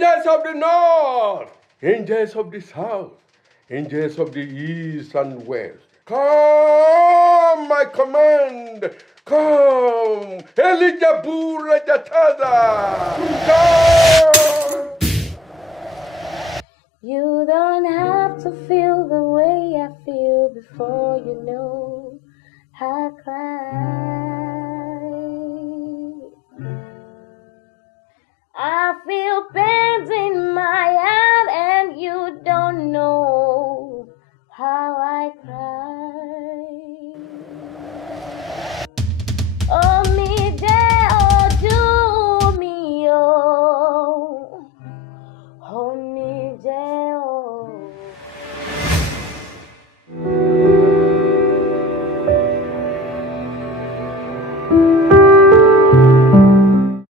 Angels of the north, angels of the south, angels of the east and west, come, my command, come, Elijah Jatada, come. You don't have to feel the way I feel before you know I cry.